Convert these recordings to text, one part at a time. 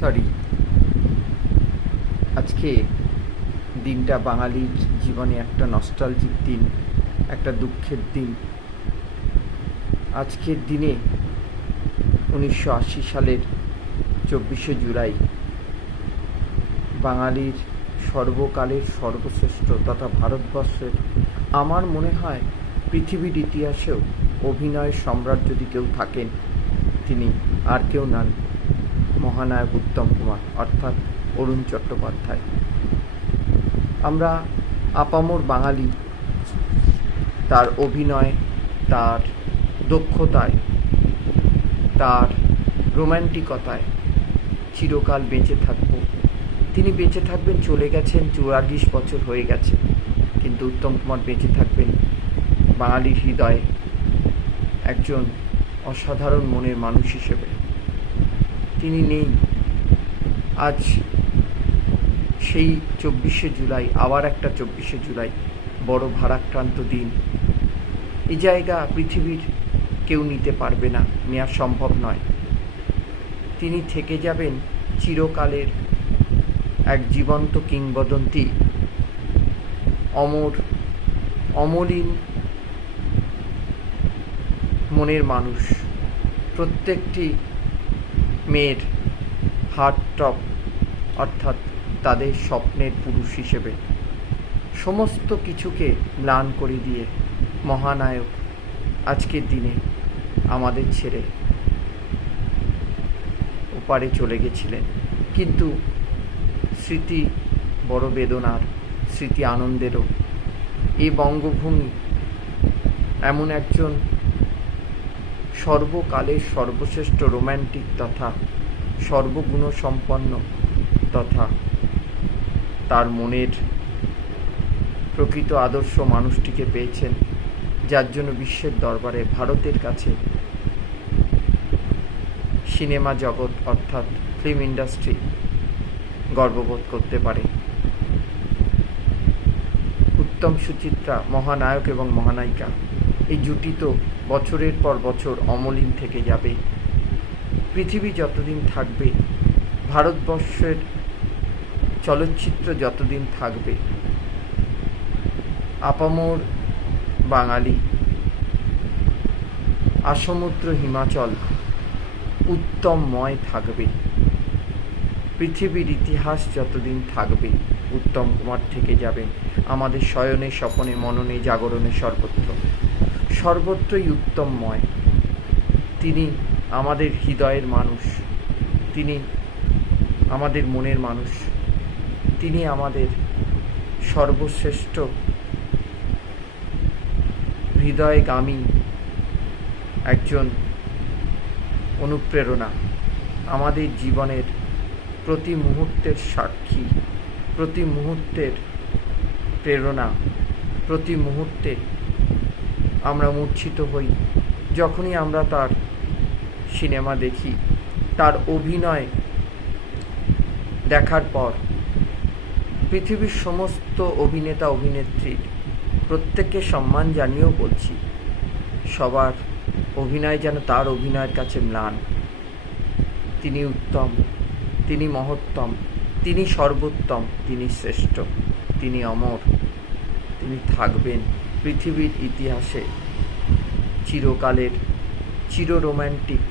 Sorry, আজকে দিনটা বাঙালির জীবনে একটা নস্টালজিক দিন, একটা দুঃখের দিন। আজকের দিনে 1980 সালের 24শে জুলাই বাঙালির সর্বকালের সর্বশ্রেষ্ঠ তথা ভারতবর্ষের, আমার মনে হয় পৃথিবীর ইতিহাসেও অভিনয়ের সম্রাট যদি কেউ থাকেন, তিনি আর কেউ নন, মহানায়ক উত্তম কুমার অর্থাৎ অরুণ চট্টোপাধ্যায়। আমরা আপামর বাঙালি তার অভিনয়, তার দক্ষতায়, তার রোম্যান্টিকতায় চিরকাল বেঁচে থাকব। তিনি বেঁচে থাকবেন, চলে গেছেন, 44 বছর হয়ে গেছে, কিন্তু উত্তম কুমার বেঁচে থাকবেন বাঙালির হৃদয়ে একজন অসাধারণ মনের মানুষ হিসেবে। তিনি নেই। আজ সেই 24শে জুলাই, আবার একটা 24শে জুলাই, বড় ভারাক্রান্ত দিন। এই জায়গা পৃথিবীর কেউ নিতে পারবে না, নেওয়া সম্ভব নয়। তিনি থেকে যাবেন চিরকালের এক জীবন্ত কিংবদন্তি, অমর, অমলিন মনের মানুষ, প্রত্যেকটি মেয়ের হার্ট টপ অর্থাৎ তাদের স্বপ্নের পুরুষ হিসেবে সমস্ত কিছুকে ম্লান করে দিয়ে মহানায়ক আজকের দিনে আমাদের ছেড়ে ওপারে চলে গেছিলেন। কিন্তু স্মৃতি বড় বেদনার, স্মৃতি আনন্দেরও। এই বঙ্গভূমি এমন একজন সর্বকালের সর্বশ্রেষ্ঠ রোম্যান্টিক তথা সর্বগুণসম্পন্ন তথা তার মনের প্রকৃত আদর্শ মানুষটিকে পেয়েছেন, যার জন্য বিশ্বের দরবারে, ভারতের কাছে সিনেমা জগৎ অর্থাৎ ফিল্ম ইন্ডাস্ট্রি গর্ববোধ করতে পারে। উত্তম সুচিত্রা, মহানায়ক এবং মহানায়িকা, এই জুটি তো বছরের পর বছর অমলিন থেকে যাবে। পৃথিবী যতদিন থাকবে, ভারতবর্ষের চলচ্চিত্র যতদিন থাকবে, আপামর বাঙালি, আসমুদ্র হিমাচল উত্তমময় থাকবে। পৃথিবীর ইতিহাস যতদিন থাকবে, উত্তম কুমার থেকে যাবেন আমাদের শয়নে, স্বপনে, মননে, জাগরণে, সর্বত্রই উত্তমময়। তিনি আমাদের হৃদয়ের মানুষ, তিনি আমাদের মনের মানুষ, তিনি আমাদের সর্বশ্রেষ্ঠ হৃদয়গামী একজন অনুপ্রেরণা, আমাদের জীবনের প্রতি মুহূর্তের সাক্ষী, প্রতি মুহূর্তের প্রেরণা। প্রতি মুহূর্তে আমরা মূর্ছিত হই যখনই আমরা তার সিনেমা দেখি, তার অভিনয় দেখার পর। পৃথিবীর সমস্ত অভিনেতা অভিনেত্রীর প্রত্যেককে সম্মান জানিয়েও বলছি, সবার অভিনয় যেন তার অভিনয়ের কাছে ম্লান। তিনি উত্তম, তিনি মহত্তম, তিনি সর্বোত্তম, তিনি শ্রেষ্ঠ, তিনি অমর, তিনি থাকবেন পৃথিবীর ইতিহাসে চিরকালের চির রোম্যান্টিক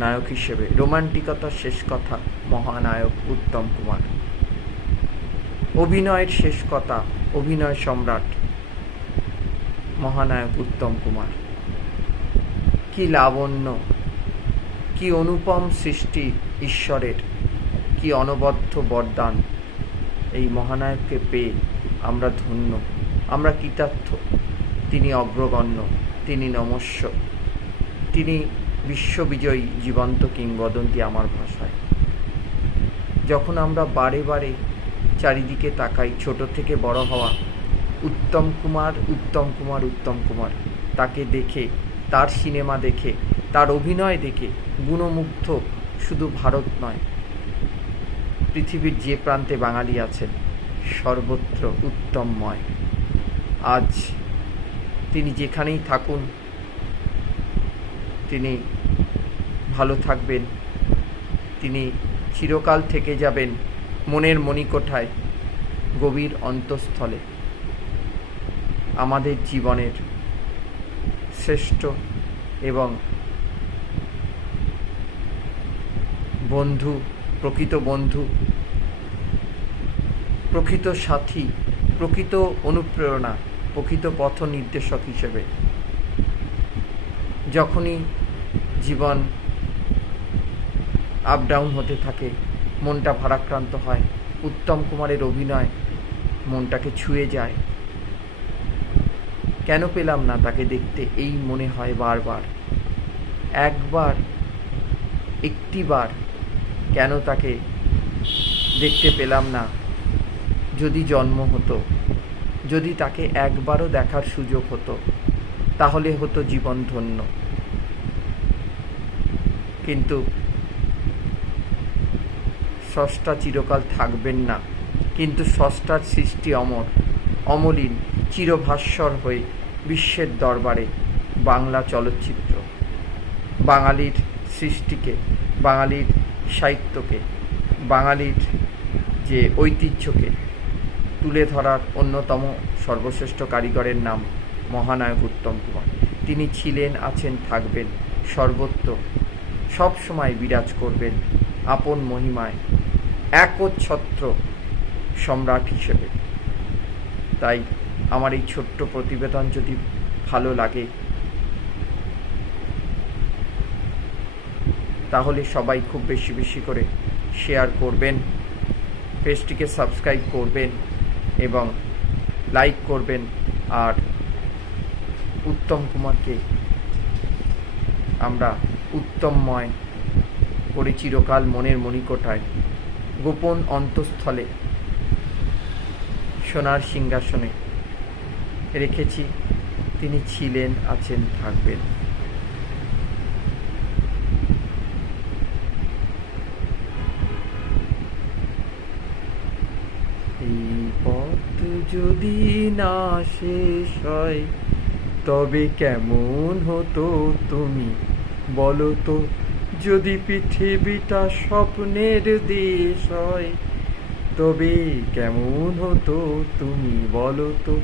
নায়ক হিসেবে। রোম্যান্টিকতার শেষ কথা মহানায়ক উত্তম কুমার, অভিনয়ের শেষ কথা অভিনয় সম্রাট মহানায়ক উত্তম কুমার। কি লাবণ্য, কি অনুপম সৃষ্টি ঈশ্বরের, কি অনবদ্য বরদান। এই মহানায়ককে পেয়ে আমরা ধন্য, আমরা কৃতার্থ। তিনি অগ্রগণ্য, তিনি নমস্য, তিনি বিশ্ববিজয়ী জীবন্ত কিংবদন্তি আমার ভাষায়। যখন আমরা বারে বারে চারিদিকে তাকাই, ছোট থেকে বড় হওয়া উত্তম কুমার, উত্তম কুমার, উত্তম কুমার, তাকে দেখে, তার সিনেমা দেখে, তার অভিনয় দেখে গুণমুগ্ধ শুধু ভারত নয়, পৃথিবীর যে প্রান্তে বাঙালি আছেন সর্বত্র উত্তমময়। আজ তিনি যেখানেই থাকুন, তিনি ভালো থাকবেন, তিনি চিরকাল থেকে যাবেন মনের মণিকোঠায়, গভীর অন্তঃস্থলে, আমাদের জীবনের শ্রেষ্ঠ এবং বন্ধু, প্রকৃত বন্ধু, প্রকৃত সাথী, প্রকৃত অনুপ্রেরণা, প্রকৃত পথ নির্দেশক হিসেবে। যখনই জীবন আপ ডাউন হতে থাকে, মনটা ভারাক্রান্ত হয়, উত্তম কুমারের অভিনয় মনটাকে ছুঁয়ে যায়। কেন পেলাম না তাকে দেখতে, এই মনে হয় বারবার। একবার, একটিবার কেন তাকে দেখতে পেলাম না? যদি জন্ম হতো, যদি তাকে একবারও দেখার সুযোগ হতো, তাহলে হতো জীবন ধন্য। কিন্তু স্রষ্টা চিরকাল থাকবেন না, কিন্তু স্রষ্টার সৃষ্টি অমর, অমলিন, চিরভাস্বর হয়ে বিশ্বের দরবারে বাংলা চলচ্চিত্র, বাঙালির সৃষ্টিকে, বাঙালির সাহিত্যকে, বাঙালির যে ঐতিহ্যকে তুলে ধরার অন্যতম সর্বশ্রেষ্ঠ কারিগরের নাম মহানায়ক উত্তম কুমার। তিনি ছিলেন, আছেন, থাকবেন, সর্বত্র সব সময় বিরাজ করবেন আপন মহিমায়, একচ্ছত্র সম্রাট হিসেবে। তাই আমার এই ছোট্ট প্রতিবেদন যদি ভালো লাগে, তাহলে সবাই খুব বেশি বেশি করে শেয়ার করবেন, পেজটিকে সাবস্ক্রাইব করবেন এবং লাইক করবেন। আর উত্তম কুমারকে আমরা উত্তমময় করে চিরকাল মনের মণিকোঠায়, গোপন অন্তঃস্থলে, সোনার সিংহাসনে রেখেছি। তিনি ছিলেন, আছেন, থাকবেন। এই পথ যদি না শেষ হয়, তবে কেমন হতো তুমি বলো তো? যদি পৃথিবীটা স্বপ্নের দেশ হয়, তবে কেমন হতো তুমি বলো তো?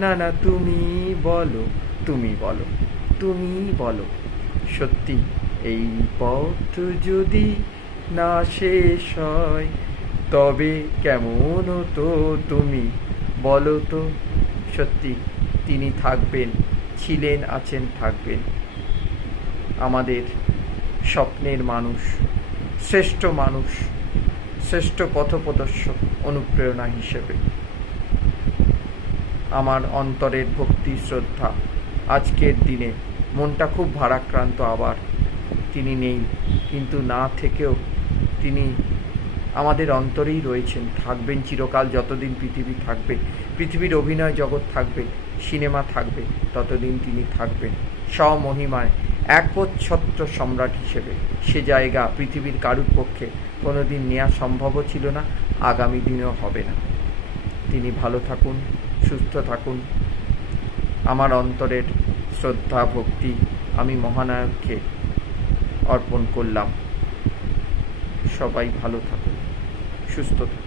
না না, তুমি বলো, তুমি বলো, তুমি বলো। সত্যি এই পথ যদি না শেষ হয়, তবে কেমন হতো তুমি বলো তো? সত্যি তিনি থাকবেন, ছিলেন, আছেন, থাকবেন আমাদের স্বপ্নের মানুষ, শ্রেষ্ঠ মানুষ, শ্রেষ্ঠ পথপ্রদর্শক, অনুপ্রেরণা হিসেবে। আমার অন্তরের ভক্তি, শ্রদ্ধা। আজকের দিনে মনটা খুব ভারাক্রান্ত, আবার তিনি নেই, কিন্তু না থেকেও তিনি আমাদের অন্তরেই রয়েছেন, থাকবেন চিরকাল। যতদিন পৃথিবী থাকবে, পৃথিবীর অভিনয় জগৎ থাকবে, সিনেমা থাকবে, ততদিন তিনি থাকবেন স্বমহিমায়, একচ্ছত্র সম্রাট হিসেবে। সে জায়গা পৃথিবীর কারুর পক্ষে কোনোদিন নেওয়া সম্ভবও ছিল না, আগামী দিনেও হবে না। তিনি ভালো থাকুন, সুস্থ থাকুন। আমার অন্তরের শ্রদ্ধা, ভক্তি আমি মহানায়ককে অর্পণ করলাম। সবাই ভালো থাকুন, সুস্থ থাকুন।